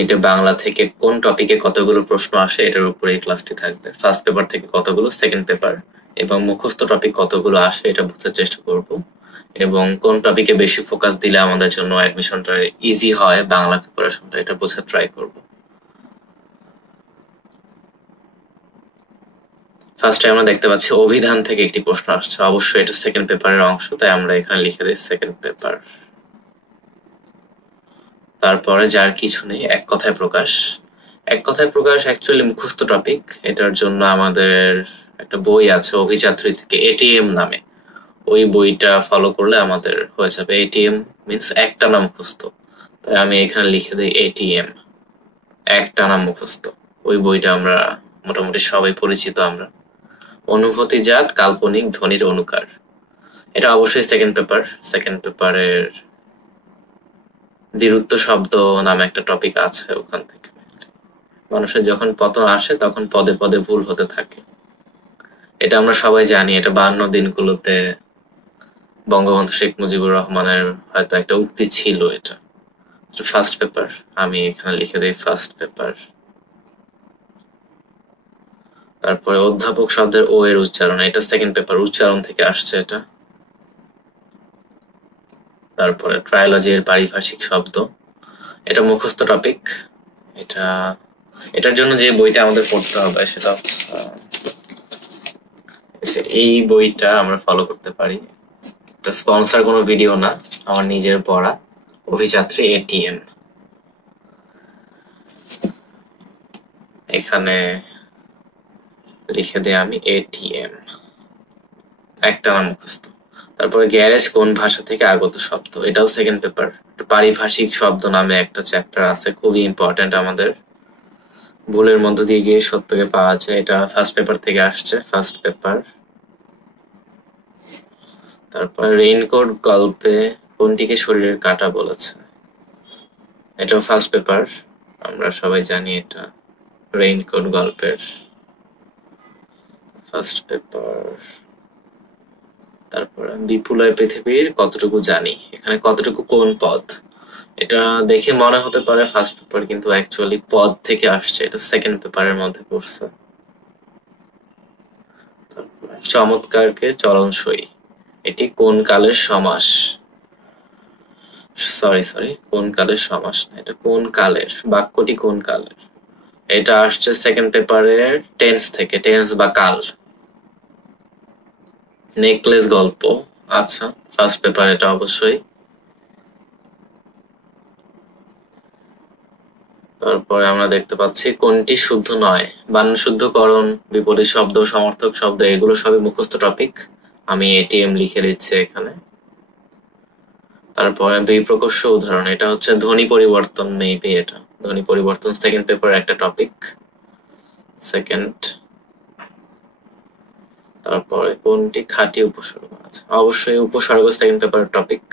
এটা বাংলা থেকে কোন টপিকে কতগুলো প্রশ্ন আসে এটার উপরে এই ক্লাসটি থাকবে। ফার্স্ট পেপার থেকে কতগুলো, সেকেন্ড পেপার এবং মুখস্থ টপিক কতগুলো আসে এটা বোঝার চেষ্টা করব, এবং কোন টপিকে বেশি ফোকাস দিলে আমাদের জন্য অ্যাডমিশনটা ইজি হয় বাংলা প্রিপারেশনটা, এটা বোঝার ট্রাই করব। ফার্স্টে আমরা দেখতে পাচ্ছি অভিধান থেকে একটি প্রশ্ন আসছে, অবশ্যই এটা সেকেন্ড পেপারের অংশ, তাই আমরা এখানে লিখে দিই সেকেন্ড পেপার। তারপরে যার কিছু নেই, এক কথায় প্রকাশ। এক কথায় প্রকাশ অ্যাকচুয়ালি মুখস্থ টপিক, এটার জন্য আমাদের একটা বই আছে অভিযাত্রী থেকে, এটিএম নামে। ওই বইটা ফলো করলে আমাদের হয়ে যাবে। এটিএম মিন্স একটানা মুখস্থ, তাই আমি এখানে লিখে দিই এটিএম, একটানা মুখস্থ। ওই বইটা আমরা মোটামুটি সবাই পরিচিত আমরা। অনুভূতিজাত কাল্পনিক ধ্বনির অনুকার, এটা অবশ্যই সেকেন্ড পেপার। সেকেন্ড পেপারের দ্বিরুক্ত শব্দ নামে একটা টপিক আছে, ওখান থেকে মানুষের যখন পতন আসে তখন পদে পদে ভুল হতে থাকে, এটা আমরা সবাই জানি। এটা 52 দিনগুলোতে বঙ্গবন্ধু শেখ মুজিবুর রহমানের হয়তো একটা উক্তি ছিল। এটা ফার্স্ট পেপার, আমি এখানে লিখে দিই ফার্স্ট পেপার। তারপরে অধ্যাপক শব্দের ও এর উচ্চারণ, এটা সেকেন্ড পেপার, উচ্চারণ থেকে আসছে এটা। তারপরে ট্রায়োলজি এর পারিভাষিক শব্দ, এটা মুখস্থ টপিক। এটার জন্য যে বইটা আমাদের পড়তে হবে সেটা হচ্ছে এই বইটা আমরা ফলো করতে পারি। এটা স্পন্সর কোনো ভিডিও না, আমার নিজের পড়া, অভিযাত্রী এটিএম। এখানে লিখে দিই আমি এটিএম, একটানা মুখস্থ। তারপরে গ্যারেজ কোন ভাষা থেকে আগত শব্দ, এটাও সেকেন্ড পেপার। পারিভাষিক শব্দ নামে একটা চ্যাপ্টার আছে, খুবই ইম্পর্টেন্ট আমাদের। ভুলের মধ্য দিয়ে গিয়ে সত্যকে পাওয়া যায়, এটা ফার্স্ট পেপার থেকে আসছে, ফার্স্ট পেপার। তারপর রেইনকোট গল্পে কোনটিকে শরীরের কাঁটা বলেছে, এটাও ফার্স্ট পেপার, আমরা সবাই জানি এটা রেইনকোট গল্পের ফার্স্ট পেপার। তারপরে বিপুলয় পৃথিবীর কতটুকু জানি, এখানে কতটুকু কোন পদ, এটা দেখে মনে হতে পারে ফার্স্ট পেপার, কিন্তু অ্যাকচুয়ালি পদ থেকে আসছে, এটা সেকেন্ড পেপারের মধ্যে পড়ছে। তারপরে চমৎকারকে চলনসই, এটি কোন কালের সমাস, সরি কোন কালের সমাস না, এটা কোন কালের, বাক্যটি কোন কালের, এটা আসছে সেকেন্ড পেপারের টেন্স থেকে, টেন্স বা কাল। নেকলেস গল্প, আচ্ছা ফার্স্ট পেপার এটা অবশ্যই। তারপরে আমরা দেখতে পাচ্ছি কোনটি শুদ্ধ নয়, বানান শুদ্ধকরণ, বিপরীত শব্দ, সমর্থক শব্দ, এগুলো সবই মুখস্থ টপিক, আমি এটিএম লিখে দিচ্ছি এখানে। তারপরে বিপ্রকর্ষ উদাহরণ, এটা হচ্ছে ধ্বনি পরিবর্তন, মেবি এটা ধ্বনি পরিবর্তন সেকেন্ড পেপার একটা টপিক, সেকেন্ড। তারপরে কোনটি খাঁটি উপসর্গ আছে, অবশ্যই উপসর্গ সেকেন্ড পেপার টপিক।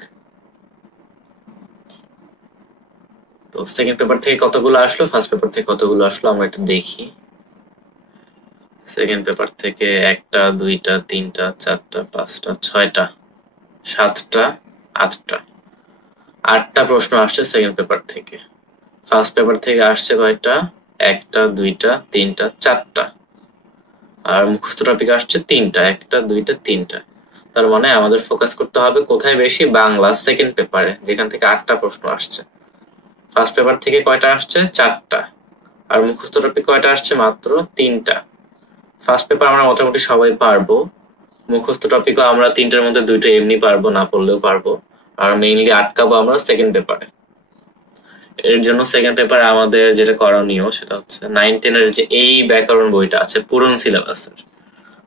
তো সেকেন্ড পেপার থেকে কতগুলো আসলো, ফার্স্ট পেপার থেকে কতগুলো আসলো আমরা একটু দেখি। সেকেন্ড পেপার থেকে 1টা 2টা 3টা 4টা 5টা 6টা 7টা 8টা 8টা প্রশ্ন আসছে সেকেন্ড পেপার থেকে। ফার্স্ট পেপার থেকে আসছে কয়টা, 1টা 2টা 3টা 4টা, আর মুখস্থ টপিক আসছে 3টা, 1টা 2টা 3টা। তার মানে আমাদের ফোকাস করতে হবে কোথায় বেশি, বাংলা সেকেন্ড পেপারে, যেখান থেকে 8টা প্রশ্ন আসছে। ফার্স্ট পেপার থেকে কয়টা আসছে, 4টা, আর মুখস্থ টপিক কয়টা আসছে, মাত্র 3টা। ফার্স্ট পেপার আমরা মোটামুটি সবাই পারবো, মুখস্থ টপিকও আমরা 3টার মধ্যে 2টা এমনি পারবো, না পড়লেও পারবো, আর মেইনলি আটকাবো আমরা সেকেন্ড পেপারে। এর জন্য সেকেন্ড পেপারে আমাদের যেটা করণীয় সেটা হচ্ছে 9-10 এর যে এই ব্যাকরণ বইটা আছে পুরনো সিলেবাসের,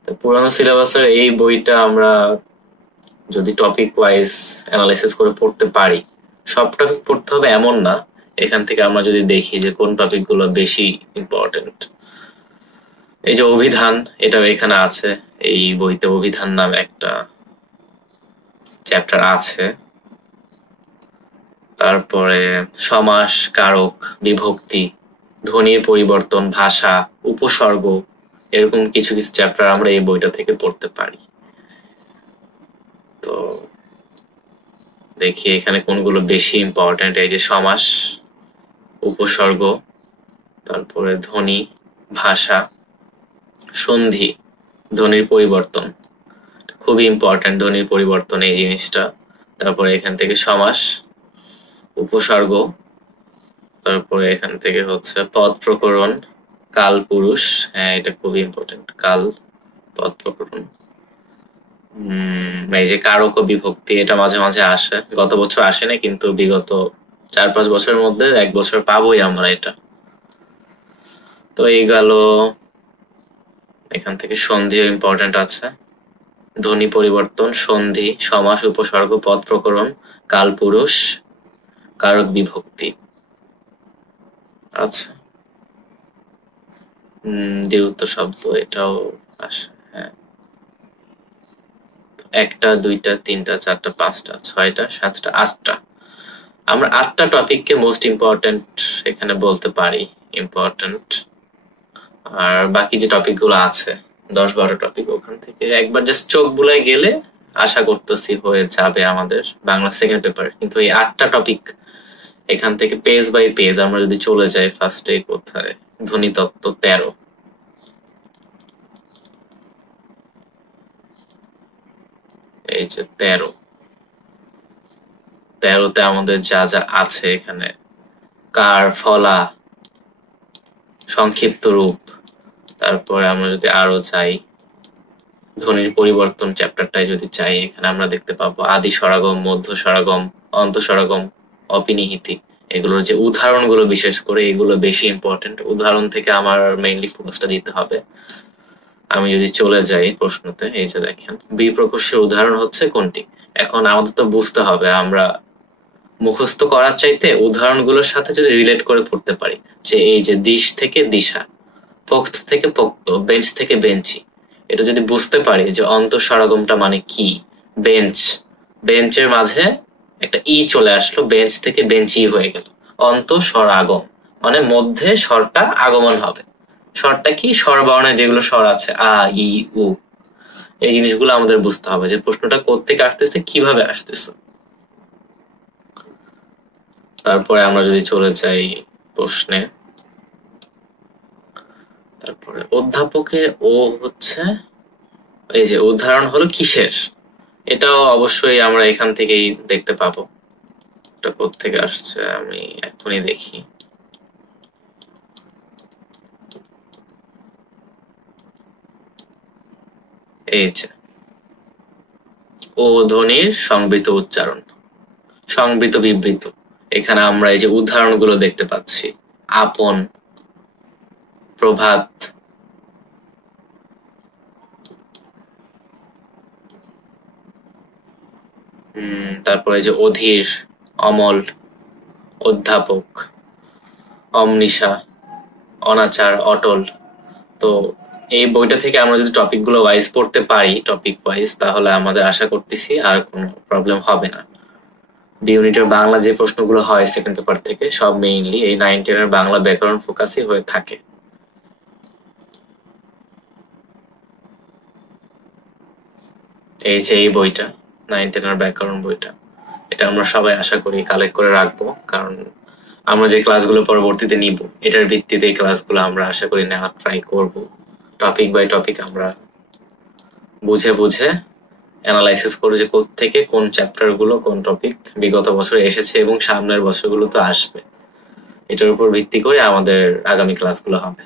তো পুরনো সিলেবাসের এই বইটা আমরা যদি টপিক ওয়াইজ অ্যানালাইসিস করে পড়তে পারি, সব টপিক পড়তে হবে এমন না, এখান থেকে আমরা যদি দেখি যে কোন টপিক গুলো বেশি ইম্পর্টেন্ট। এই যে অভিধান, এটাও এখানে আছে, এই বইতে অভিধান নামে একটা চ্যাপ্টার আছে। তারপরে সমাস, কারক, বিভক্তি, ধ্বনির পরিবর্তন, ভাষা, উপসর্গ, এরকম কিছু কিছু চ্যাপ্টার আমরা এই বইটা থেকে পড়তে পারি। তো দেখি এখানে কোনগুলো বেশি ইম্পর্টেন্ট। এই যে সমাস, উপসর্গ, তারপরে ধ্বনি, ভাষা, সন্ধি, ধ্বনির পরিবর্তন, খুবই ইম্পর্টেন্ট ধ্বনির পরিবর্তন এই জিনিসটা। তারপরে এখান থেকে সমাস, উপসর্গ, তারপরে এখান থেকে হচ্ছে পদ প্রকরণ, কাল পুরুষ, হ্যাঁ এটা খুবই ইম্পর্টেন্ট, কাল, পদ প্রকরণ। এই যে কারক ও বিভক্তি, এটা মাঝে মাঝে আসে, গত বছর আসে না, কিন্তু বিগত 4-5 বছরের মধ্যে 1 বছর পাবোই আমরা এটা। তো এই গেল, এখান থেকে সন্ধিও ইম্পর্টেন্ট আছে, ধ্বনি পরিবর্তন, সন্ধি, সমাস, উপসর্গ, পদ প্রকরণ, কাল পুরুষ, কারক বিভক্তি। আচ্ছা, দ্বিরুক্ত শব্দ, এটাও আসে, হ্যাঁ। 1টা 2টা 3টা 4টা 5টা 6টা 7টা 8টা, আমরা 8টা টপিককে মোস্ট ইম্পর্টেন্ট এখানে বলতে পারি, ইম্পর্টেন্ট। আর বাকি যে টপিক গুলো আছে 10-12 টপিক, ওখান থেকে একবার জাস্ট চোখ বুলাই গেলে আশা করতেছি হয়ে যাবে আমাদের বাংলা সেকেন্ড পেপার। কিন্তু এই 8টা টপিক এখান থেকে পেজ বাই পেজ আমরা যদি চলে যাই, ফার্স্টে কোথায়, ধ্বনিতত্ত্ব 13, এই যে 13তে আমাদের যা যা আছে এখানে, কার, ফলা, সংক্ষিপ্ত রূপ, তারপরে আমরা যদি আরো চাই ধ্বনির পরিবর্তন চ্যাপ্টারটায় যদি চাই, এখানে আমরা দেখতে পাবো আদি স্বরাগম, মধ্য স্বরাগম, অন্ত স্বরাগম, অপিনিহিতি, এগুলোর যে উদাহরণগুলো বিশেষ করে এগুলো বেশি ইম্পর্টেন্ট, উদাহরণ থেকে আমার মেইনলি ফোকাসটা দিতে হবে। আমি যদি চলে যাই প্রশ্নতে, এই যে দেখেন বিপ্রকর্ষের উদাহরণ হচ্ছে কোনটি। এখন আমাদের তো বুঝতে হবে, আমরা মুখস্থ করার চাইতে উদাহরণগুলোর সাথে যদি রিলেট করে পড়তে পারি, যে এই যে দিশ থেকে দিশা, পোক্ত থেকে পোক্ত, বেঞ্চ থেকে বেঞ্চি, এটা যদি বুঝতে পারি যে অন্তঃস্বরাগমটা মানে কি, বেঞ্চ, বেঞ্চের মাঝে একটা ই চলে আসলো, বেঞ্চ থেকে বেঞ্চি হয়ে গেল, অন্তঃস্বরাগম মানে মধ্যে স্বরটা আগমন হবে। স্বরটা কি, স্বরবর্ণে যেগুলো স্বর আছে আ ই উ, এই জিনিসগুলো আমাদের বুঝতে হবে যে প্রশ্নটা কোত্থেকে আসতেছে, কিভাবে আসতেছে। তারপরে আমরা যদি চলে যাই প্রশ্নে, তারপরে অধ্যাপকের ও হচ্ছে, এই যে উদাহরণ হলো কিসের, এটাও অবশ্যই আমরা এখান থেকেই দেখতে পাবো, এটা কোত্থেকে আসছে আমি এখনই দেখি। এই যে ও ধ্বনির সংবৃত উচ্চারণ, সংবৃত বিবৃত, এখানে আমরা এই যে উদাহরণগুলো দেখতে পাচ্ছি, আপন, প্রভাত, তারপরে যে অধীর, অমল, অধ্যাপক, অমনিশা, অনাচার, অটল। তো এই বইটা থেকে আমরা যদি টপিক গুলো ওয়াইজ পড়তে পারি, টপিক ওয়াইজ, তাহলে আমাদের আশা করতেছি আর কোনো প্রবলেম হবে না। বি ইউনিটের বাংলা যে প্রশ্নগুলো হয় সেকেন্ড পেপার থেকে, সব মেইনলি এই 9-10 এর বাংলা ব্যাকরণ ফোকাসই হয়ে থাকে। এই যে এই বইটা 9-10 এর ব্যাকরণ বইটা, এটা আমরা সবাই আশা করি কালেক্ট করে রাখবো, কারণ আমরা যে ক্লাসগুলো পরবর্তীতে নিব এটার ভিত্তিতে এই ক্লাসগুলো আমরা আশা করি নেওয়ার ট্রাই করব। টপিক বাই টপিক আমরা বুঝে বুঝে অ্যানালাইসিস করে যে থেকে কোন চ্যাপ্টার গুলো, কোন টপিক বিগত বছরে এসেছে এবং সামনের বছরগুলো তো আসবে, এটার উপর ভিত্তি করে আমাদের আগামী ক্লাসগুলো হবে।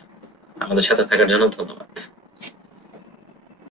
আমাদের সাথে থাকার জন্য ধন্যবাদ।